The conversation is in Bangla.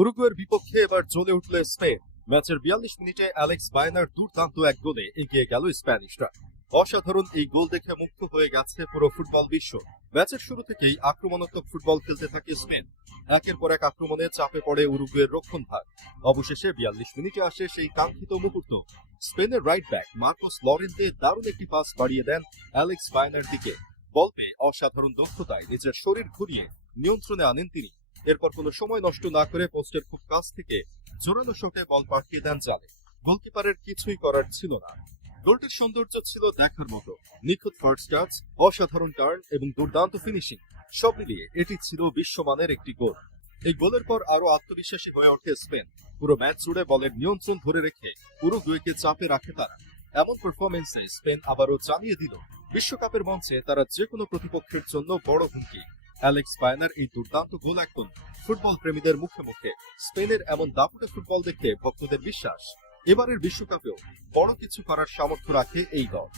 উরুগুয়ের বিপক্ষে এবার জ্বলে উঠল স্পেন। ম্যাচের ৪২ মিনিটে অ্যালেক্স বায়নার দুর্দান্ত এক গোলে এগিয়ে গেল স্প্যানিশরা। অসাধারণ এই গোল দেখে মুগ্ধ হয়ে গেছে পুরো ফুটবল বিশ্ব। ম্যাচের শুরু থেকেই আক্রমণাত্মক ফুটবল খেলতে থাকে স্পেন। একের পর এক আক্রমণে চাপে পড়ে উরুগুয়ের রক্ষণভাগ। অবশেষে ৪২ মিনিটে আসে সেই কাঙ্ক্ষিত মুহূর্ত। স্পেনের রাইট ব্যাক মার্কোস লরেন্তে দারুণ একটি পাস বাড়িয়ে দেন অ্যালেক্স বায়নার দিকে। বল পেয়ে অসাধারণ দক্ষতায় নিজের শরীর ঘুরিয়ে নিয়ন্ত্রণে আনেন তিনি। এরপর কোনো সময় নষ্ট না করে পোস্টের খুব কাছ থেকে জোরালো শটে বল পাঠিয়ে দেন জালে। গোলকিপারের কিছুই করার ছিল না। গোলটির সৌন্দর্য ছিল দেখার মতো। নিখুঁত ফার্স্ট টাচ, অসাধারণ টার্ন এবং দুর্দান্ত ফিনিশিং, সব মিলিয়ে এটি ছিল বিশ্বমানের একটি গোল। এই গোলের পর আরো আত্মবিশ্বাসী হয়ে ওঠে স্পেন। পুরো ম্যাচ জুড়ে বলের নিয়ন্ত্রণ ধরে রেখে উরুগুয়েকে চাপে রাখে তারা। এমন পারফরমেন্সে স্পেন আবারও জানিয়ে দিল বিশ্বকাপের মঞ্চে তারা যে কোনো প্রতিপক্ষের জন্য বড় হুমকি। অ্যালেক্স বায়নার এই দুর্দান্ত গোল এখন ফুটবল প্রেমীদের মুখে মুখে। স্পেনের এমন দাপুটে ফুটবল দেখে ভক্তদের বিশ্বাস এবারের বিশ্বকাপেও বড় কিছু করার সামর্থ্য রাখে এই দল।